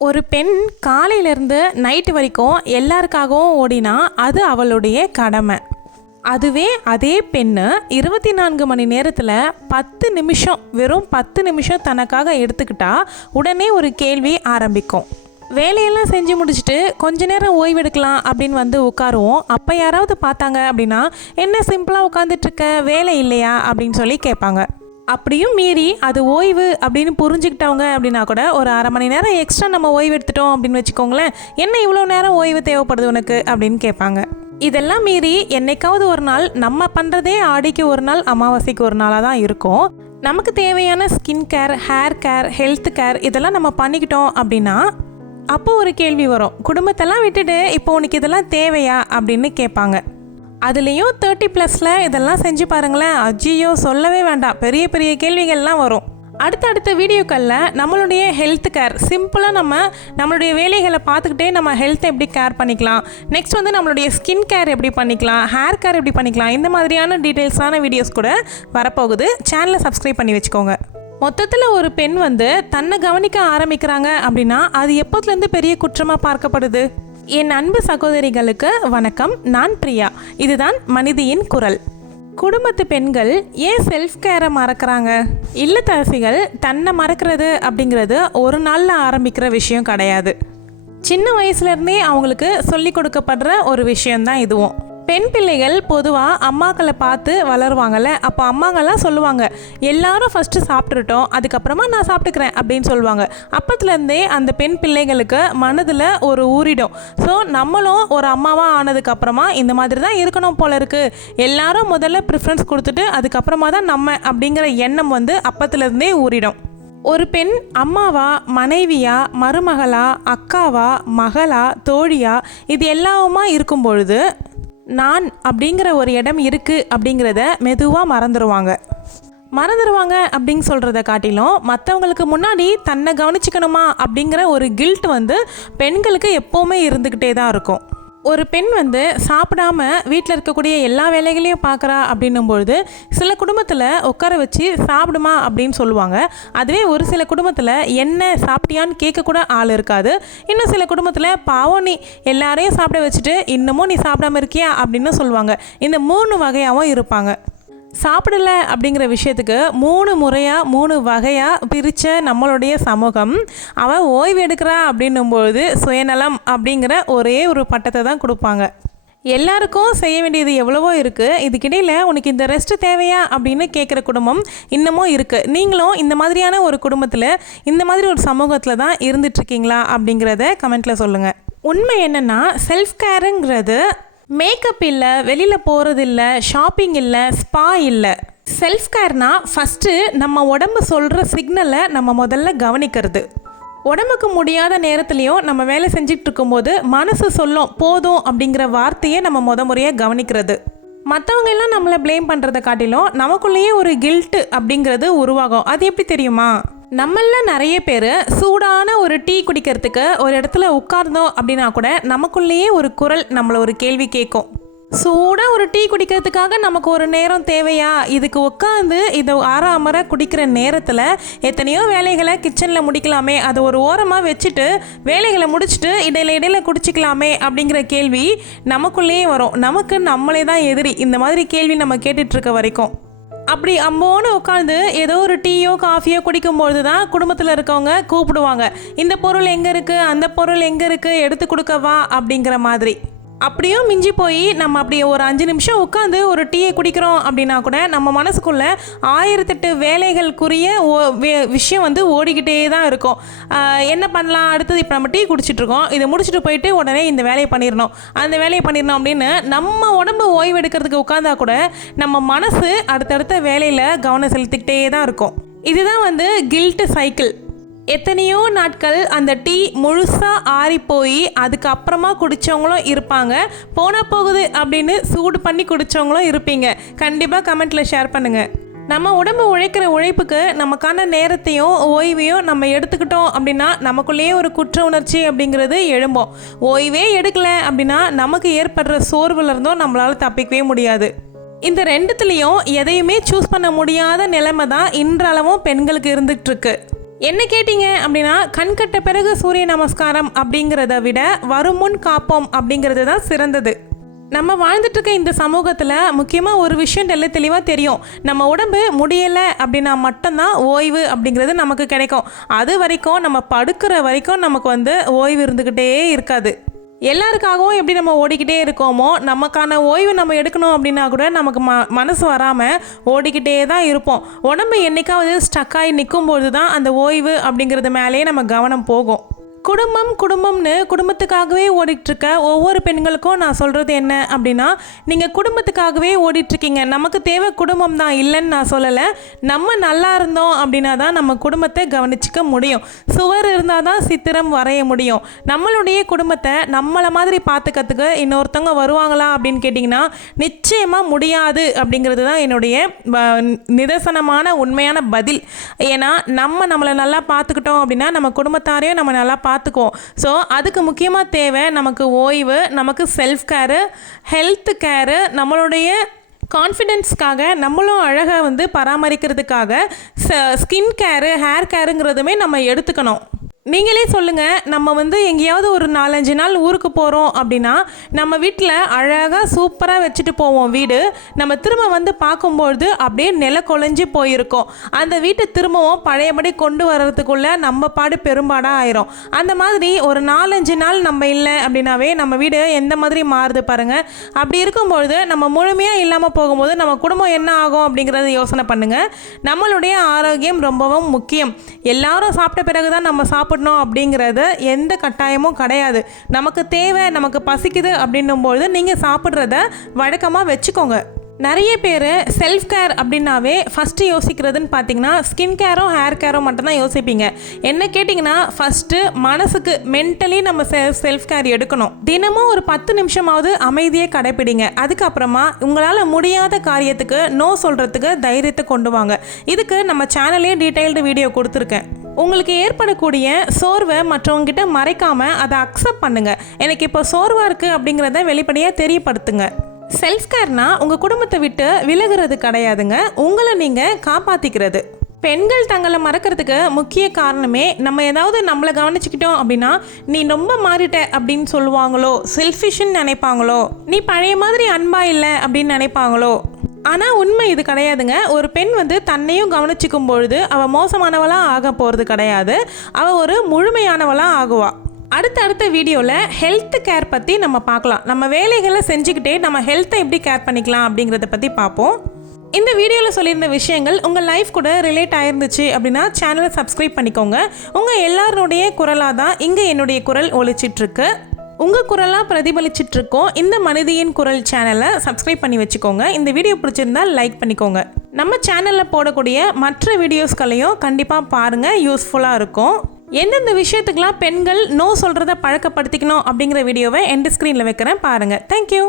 ஒரு பெண் காலையிலேருந்து நைட்டு வரைக்கும் எல்லாருக்காகவும் ஓடினா அது அவளுடைய கடமை. அதுவே அதே பெண்ணு இருபத்தி நான்கு மணி நேரத்தில் பத்து நிமிஷம் வெறும் பத்து நிமிஷம் தனக்காக எடுத்துக்கிட்டா உடனே ஒரு கேள்வி ஆரம்பிக்கும். வேலையெல்லாம் செஞ்சு முடிச்சுட்டு கொஞ்ச நேரம் ஓய்வெடுக்கலாம் அப்படின்னு வந்து உட்காருவோம். அப்போ யாராவது பார்த்தாங்க அப்படின்னா என்ன சிம்பிளாக உட்காந்துட்ருக்க வேலை இல்லையா? அப்படின்னு சொல்லி கேட்பாங்க. அப்படியும் மீறி அது ஓய்வு அப்படின்னு புரிஞ்சுக்கிட்டவங்க அப்படின்னா கூட ஒரு அரை மணி நேரம் எக்ஸ்ட்ரா நம்ம ஓய்வு எடுத்துட்டோம் அப்படின்னு வச்சுக்கோங்களேன். என்ன இவ்வளோ நேரம் ஓய்வு தேவைப்படுது உனக்கு? அப்படின்னு கேட்பாங்க. இதெல்லாம் மீறி என்னைக்காவது ஒரு நாள் நம்ம பண்ணுறதே ஆடிக்கு ஒரு நாள் அமாவாசைக்கு ஒரு நாளாக தான் இருக்கும். நமக்கு தேவையான skin care hair care health care இதெல்லாம் நம்ம பண்ணிக்கிட்டோம் அப்படின்னா அப்போ ஒரு கேள்வி வரும். குடும்பத்தெல்லாம் விட்டுட்டு இப்போ உனக்கு இதெல்லாம் தேவையா அப்படின்னு கேட்பாங்க. அதுலேயும் தேர்ட்டி ப்ளஸில் இதெல்லாம் செஞ்சு பாருங்களேன். அஜியோ சொல்லவே வேண்டாம். பெரிய பெரிய கேள்விகள்லாம் வரும். அடுத்தடுத்த வீடியோக்களில் நம்மளுடைய ஹெல்த் கேர் சிம்பிளாக நம்ம நம்மளுடைய வேலைகளை பார்த்துக்கிட்டே நம்ம ஹெல்த்தை எப்படி கேர் பண்ணிக்கலாம். நெக்ஸ்ட் வந்து நம்மளுடைய ஸ்கின் கேர் எப்படி பண்ணிக்கலாம். ஹேர் கேர் எப்படி பண்ணிக்கலாம். இந்த மாதிரியான டீட்டெயில்ஸான வீடியோஸ் கூட வரப்போகுது. சேனலை சப்ஸ்கிரைப் பண்ணி வச்சுக்கோங்க. மொத்தத்தில் ஒரு பெண் வந்து தன்னை கவனிக்க ஆரம்பிக்கிறாங்க அப்படின்னா அது எப்போதுலேருந்து பெரிய குற்றமாக பார்க்கப்படுது? என் அன்பு சகோதரிகளுக்கு வணக்கம். நான் பிரியா. இதுதான் மனிதியின் குரல். குடும்பத்து பெண்கள் ஏன் செல்ஃப் கேரை மறக்கிறாங்க? இல்லத்தரசிகள் தன்னை மறக்கிறது அப்படிங்கிறது ஒரு நாளில் ஆரம்பிக்கிற விஷயம் கிடையாது. சின்ன வயசுலேருந்தே அவங்களுக்கு சொல்லி கொடுக்கப்படுற ஒரு விஷயம்தான் இதுவும். பெண் பிள்ளைகள் பொதுவாக அம்மாக்களை பார்த்து வளருவாங்கல்ல அப்போ அம்மாங்கெல்லாம் சொல்லுவாங்க எல்லாரும் ஃபஸ்ட்டு சாப்பிட்டுட்டோம் அதுக்கப்புறமா நான் சாப்பிட்டுக்கிறேன் அப்படின்னு சொல்லுவாங்க. அப்பத்துலேருந்தே அந்த பெண் பிள்ளைகளுக்கு மனதில் ஒரு ஊறிடும். ஸோ நம்மளும் ஒரு அம்மாவாக ஆனதுக்கப்புறமா இந்த மாதிரி தான் இருக்கணும் போல இருக்குது எல்லாரும் முதல்ல ப்ரிஃபரன்ஸ் கொடுத்துட்டு அதுக்கப்புறமா தான் நம்ம அப்படிங்கிற எண்ணம் வந்து அப்பத்துலேருந்தே ஊறிடும். ஒரு பெண் அம்மாவா மனைவியா மருமகளா அக்காவா மகளா தோழியா இது எல்லாவுமா இருக்கும் பொழுது நான் அப்படிங்கிற ஒரு இடம் இருக்குது அப்படிங்கிறத மெதுவாக மறந்துடுவாங்க மறந்துடுவாங்க அப்படின்னு சொல்கிறத காட்டிலும் மற்றவங்களுக்கு முன்னாடி தன்னை கவனிச்சுக்கணுமா அப்படிங்கிற ஒரு கில்ட் வந்து பெண்களுக்கு எப்போவுமே இருந்துக்கிட்டே தான் இருக்கும். ஒரு பெண் வந்து சாப்பிடாம வீட்டில் இருக்கக்கூடிய எல்லா வேலைகளையும் பார்க்குறா அப்படின்னும்பொழுது சில குடும்பத்தில் உட்கார வச்சு சாப்பிடுமா அப்படின்னு சொல்லுவாங்க. அதுவே ஒரு சில குடும்பத்தில் என்ன சாப்பிட்டியான்னு கேட்கக்கூட ஆள் இருக்காது. இன்னும் சில குடும்பத்தில் பாவம் நீ எல்லாரையும் சாப்பிட வச்சுட்டு இன்னமும் நீ சாப்பிடாம இருக்கியா அப்படின்னு சொல்லுவாங்க. இந்த மூணு வகையாகவும் இருப்பாங்க. சாப்பிடல அப்படிங்கிற விஷயத்துக்கு மூணு முறையாக மூணு வகையாக பிரித்த நம்மளுடைய சமூகம். அவன் ஓய்வு எடுக்கிறா அப்படின்னும்போது சுயநலம் அப்படிங்கிற ஒரே ஒரு பட்டத்தை தான் கொடுப்பாங்க. எல்லாருக்கும் செய்ய வேண்டியது எவ்வளவோ இருக்குது இதுக்கிடையில் உனக்கு இந்த ரெஸ்ட் தேவையா அப்படின்னு கேட்குற குடும்பம் இன்னமும் இருக்குது நீங்களும் இந்த மாதிரியான ஒரு குடும்பத்தில் இந்த மாதிரி ஒரு சமூகத்தில் தான் இருந்துட்டுருக்கீங்களா அப்படிங்கிறத கமெண்ட்டில் சொல்லுங்கள் உண்மை என்னென்னா செல்ஃப் கேருங்கிறது மேக்கப் இல்லை வெளியில் போகிறது இல்லை ஷாப்பிங் இல்லை ஸ்பா இல்லை. செல்ஃப் கேர்னா ஃபஸ்ட்டு நம்ம உடம்பு சொல்கிற சிக்னலை நம்ம முதல்ல கவனிக்கிறது. உடம்புக்கு முடியாத நேரத்துலையும் நம்ம வேலை செஞ்சுட்டு இருக்கும்போது மனசு சொல்லும் போதும் அப்படிங்கிற வார்த்தையை நம்ம முத முறையாக கவனிக்கிறது. மற்றவங்க எல்லாம் நம்மளை ப்ளேம் பண்ணுறதை காட்டிலும் நமக்குள்ளேயே ஒரு கில்ட்டு அப்படிங்கிறது உருவாகும். அது எப்படி தெரியுமா? நம்மள நிறைய பேர் சூடான ஒரு டீ குடிக்கிறதுக்கு ஒரு இடத்துல உட்கார்ந்தோம் அப்படின்னா கூட நமக்குள்ளேயே ஒரு குரல் நம்மளை ஒரு கேள்வி கேட்கும். சூடாக ஒரு டீ குடிக்கிறதுக்காக நமக்கு ஒரு நேரம் தேவையா? இதுக்கு உட்காந்து இதை அற குடிக்கிற நேரத்தில் எத்தனையோ வேலைகளை கிச்சனில் முடிக்கலாமே. அதை ஒரு ஓரமாக வச்சுட்டு வேலைகளை முடிச்சுட்டு இடையில இடையில குடிச்சிக்கலாமே அப்படிங்கிற கேள்வி நமக்குள்ளேயே வரும். நமக்கு நம்மளே தான் எதிரி. இந்த மாதிரி கேள்வி நம்ம கேட்டுட்ருக்க வரைக்கும். அப்படி அம்போன்னு உட்காந்து ஏதோ ஒரு டீயோ காஃபியோ குடிக்கும்பொழுது தான் குடும்பத்தில் இருக்கவங்க கூப்பிடுவாங்க. இந்த பொருள் எங்கே இருக்குது அந்த பொருள் எங்கே இருக்குது எடுத்து கொடுக்கவா? அப்படிங்கிற மாதிரி. அப்படியும் மிஞ்சி போய் நம்ம அப்படி ஒரு அஞ்சு நிமிஷம் உட்காந்து ஒரு டீயை குடிக்கிறோம் அப்படின்னா கூட நம்ம மனசுக்குள்ள ஆயிரத்தெட்டு வேலைகளுக்குரிய ஓ- வே- விஷயம் வந்து ஓடிக்கிட்டே தான் இருக்கும். என்ன பண்ணலாம்? அடுத்தது இப்போ நம்ம டீ குடிச்சிட்டு இருக்கோம் இதை முடிச்சுட்டு போயிட்டு உடனே இந்த வேலையை பண்ணிடணும். அந்த வேலையை பண்ணிடணும் அப்படின்னு நம்ம உடம்பு ஓய்வு எடுக்கிறதுக்கு உட்காந்தா கூட நம்ம மனசு அடுத்தடுத்த வேலையில் கவனம் செலுத்திக்கிட்டே தான் இருக்கும். இதுதான் வந்து கில்ட்டு சைக்கிள் எத்தனையோ நாட்கள் அந்த டீ முழுசாக ஆறி போய் அதுக்கப்புறமா குடித்தவங்களும் இருப்பாங்க. போன போகுது அப்படின்னு சூடு பண்ணி குடித்தவங்களும் இருப்பீங்க. கண்டிப்பாக கமெண்ட்டில் ஷேர் பண்ணுங்கள் நம்ம உடம்பு உழைக்கிற உழைப்புக்கு நமக்கான நேரத்தையும் ஓய்வையும் நம்ம எடுத்துக்கிட்டோம் அப்படின்னா நமக்குள்ளேயே ஒரு குற்ற உணர்ச்சி அப்படிங்கிறது எழும்போம். ஓய்வே எடுக்கல அப்படின்னா நமக்கு ஏற்படுற சோர்வில் இருந்தும் நம்மளால் தப்பிக்கவே முடியாது. இந்த ரெண்டுத்துலேயும் எதையுமே சூஸ் பண்ண முடியாத நிலைமை தான் இன்றளவும் பெண்களுக்கு இருந்துகிட்ருக்கு என்ன கேட்டிங்க அப்படின்னா கண்கட்ட பிறகு சூரிய நமஸ்காரம் அப்படிங்கிறத விட வரும் முன் காப்போம் அப்படிங்கிறது தான் சிறந்தது. நம்ம வாழ்ந்துட்டுருக்க இந்த சமூகத்தில் முக்கியமாக ஒரு விஷயம் நல்ல தெளிவாக தெரியும். நம்ம உடம்பு முடியலை அப்படின்னா மட்டும்தான் ஓய்வு அப்படிங்கிறது நமக்கு கிடைக்கும். அது வரைக்கும் நம்ம படுக்கிற வரைக்கும் நமக்கு வந்து ஓய்வு இருந்துக்கிட்டே இருக்காது. எல்லாருக்காகவும் எப்படி நம்ம ஓடிக்கிட்டே இருக்கோமோ நமக்கான ஓய்வு நம்ம எடுக்கணும் அப்படின்னா கூட நமக்கு ம மனசு வராமல் ஓடிக்கிட்டே தான் இருப்போம். உடம்பு என்னைக்காவது ஸ்டக்காகி நிற்கும்போது தான் அந்த ஓய்வு அப்படிங்கிறது மேலேயே நம்ம கவனம் போகும். குடும்பம் குடும்பம்னு குடும்பத்துக்காகவே ஓடிட்டுருக்க ஒவ்வொரு பெண்களுக்கும் நான் சொல்கிறது என்ன அப்படின்னா நீங்கள் குடும்பத்துக்காகவே ஓடிட்டுருக்கீங்க. நமக்கு தேவை குடும்பம் தான் இல்லைன்னு நான் சொல்லலை. நம்ம நல்லா இருந்தோம் அப்படின்னா தான் நம்ம குடும்பத்தை கவனிச்சிக்க முடியும். சுவர் இருந்தால் தான் சித்திரம் வரைய முடியும். நம்மளுடைய குடும்பத்தை நம்மளை மாதிரி பார்த்துக்கிறதுக்கு இன்னொருத்தவங்க வருவாங்களா அப்படின்னு கேட்டிங்கன்னா நிச்சயமாக முடியாது அப்படிங்கிறது தான் என்னுடைய வ- நிதர்சனமான உண்மையான பதில். ஏன்னா நம்ம நம்மளை நல்லா பார்த்துக்கிட்டோம் அப்படின்னா நம்ம குடும்பத்தாரையும் நம்ம நல்லா பார்த்துக்குவோம். ஸோ அதுக்கு முக்கியமாக தேவை நமக்கு ஓய்வு நமக்கு செல்ஃப் கேரு ஹெல்த் கேரு நம்மளுடைய கான்ஃபிடென்ஸ்க்காக நம்மளும் அழகை வந்து பராமரிக்கிறதுக்காக ஸ்கின் கேரு ஹேர் கேருங்கிறதுமே நம்ம எடுத்துக்கணும். நீங்களே சொல்லுங்கள் நம்ம வந்து எங்கேயாவது ஒரு நாலஞ்சு நாள் ஊருக்கு போகிறோம் அப்படின்னா நம்ம வீட்டில் அழகாக சூப்பராக வச்சுட்டு போவோம் வீடு. நம்ம திரும்ப வந்து பார்க்கும்பொழுது அப்படியே நில குலைஞ்சு போயிருக்கோம். அந்த வீட்டை திரும்பவும் பழையபடி கொண்டு வர்றதுக்குள்ளே நம்ம பாடு பெரும்பாடாக ஆயிரும். அந்த மாதிரி ஒரு நாலஞ்சு நாள் நம்ம இல்லை அப்படின்னாவே நம்ம வீடு எந்த மாதிரி மாறுது பாருங்கள் அப்படி இருக்கும்பொழுது நம்ம முழுமையாக இல்லாமல் போகும்போது நம்ம குடும்பம் என்ன ஆகும் அப்படிங்கிறத யோசனை பண்ணுங்கள் நம்மளுடைய ஆரோக்கியம் ரொம்பவும் முக்கியம். எல்லாரும் சாப்பிட்ட பிறகு தான் நம்ம சாப்பிடணும் அப்படிங்கிறது எந்த கட்டாயமும் கிடையாது. நமக்கு தேவை நமக்கு பசிக்குது அப்படின்னும்பொழுது நீங்கள் சாப்பிட்றத வழக்கமாக வச்சுக்கோங்க. நிறைய பேர் செல்ஃப் கேர் அப்படின்னாவே ஃபஸ்ட்டு யோசிக்கிறதுன்னு பார்த்தீங்கன்னா ஸ்கின் கேரும் ஹேர் கேரும் மட்டும்தான் யோசிப்பீங்க. என்ன கேட்டிங்கன்னா ஃபஸ்ட்டு மனசுக்கு மென்டலி நம்ம செ செல்ஃப் கேர் எடுக்கணும். தினமும் ஒரு பத்து நிமிஷமாவது அமைதியை கடைப்பிடிங்க. அதுக்கப்புறமா உங்களால் முடியாத காரியத்துக்கு நோ சொல்கிறதுக்கு தைரியத்தை கொண்டு வாங்க. இதுக்கு நம்ம சேனல்லே டீட்டெயில்டு வீடியோ கொடுத்துருக்கேன். உங்களுக்கு ஏற்படக்கூடிய சோர்வை மற்றவங்ககிட்ட மறைக்காமல் அதை அக்செப்ட் பண்ணுங்க. எனக்கு இப்போ சோர்வாக இருக்குது அப்படிங்கிறத வெளிப்படையாக தெரியப்படுத்துங்க. செல்ஃப் கேர்னா உங்கள் குடும்பத்தை விட்டு விலகுறது கிடையாதுங்க. உங்களை நீங்கள் காப்பாற்றிக்கிறது பெண்கள் தங்களை மறக்கிறதுக்கு முக்கிய காரணமே நம்ம ஏதாவது நம்மளை கவனிச்சுக்கிட்டோம் அப்படின்னா நீ ரொம்ப மாறிட்ட அப்படின்னு சொல்லுவாங்களோ? செல்ஃபிஷ்ன்னு நினைப்பாங்களோ? நீ பழைய மாதிரி அன்பா இல்லை அப்படின்னு நினைப்பாங்களோ? ஆனால் உண்மை இது கிடையாதுங்க. ஒரு பெண் வந்து தன்னையும் கவனிச்சுக்கும் பொழுது அவள் மோசமானவளாக ஆக போகிறது கிடையாது. அவள் ஒரு முழுமையானவளாக ஆகுவா. அடுத்த வீடியோவில் ஹெல்த் கேர் பற்றி நம்ம பார்க்கலாம். நம்ம வேலைகளை செஞ்சுக்கிட்டே நம்ம ஹெல்த்தை எப்படி கேர் பண்ணிக்கலாம் அப்படிங்கிறத பற்றி பார்ப்போம். இந்த வீடியோவில் சொல்லியிருந்த விஷயங்கள் உங்கள் லைஃப் கூட ரிலேட் ஆயிருந்துச்சு அப்படின்னா சேனலை சப்ஸ்கிரைப் பண்ணிக்கோங்க. உங்கள் எல்லாருடைய குரலாக தான் இங்கே என்னுடைய குரல் ஒழிச்சிட்ருக்கு உங்கள் குரலாக பிரதிபலிச்சிட்டு இருக்கோம் இந்த மனிதியின் குரல் சேனலை சப்ஸ்கிரைப் பண்ணி வச்சுக்கோங்க. இந்த வீடியோ பிடிச்சிருந்தா லைக் பண்ணிக்கோங்க. நம்ம சேனலில் போடக்கூடிய மற்ற வீடியோஸ்களையும் கண்டிப்பாக பாருங்கள் யூஸ்ஃபுல்லாக இருக்கும். எந்தெந்த விஷயத்துக்கெல்லாம் பெண்கள் நோ சொல்கிறத பழக்கப்படுத்திக்கணும் அப்படிங்கிற வீடியோவை எண்ட் ஸ்க்ரீனில் வைக்கிறேன். பாருங்கள் தேங்க்யூ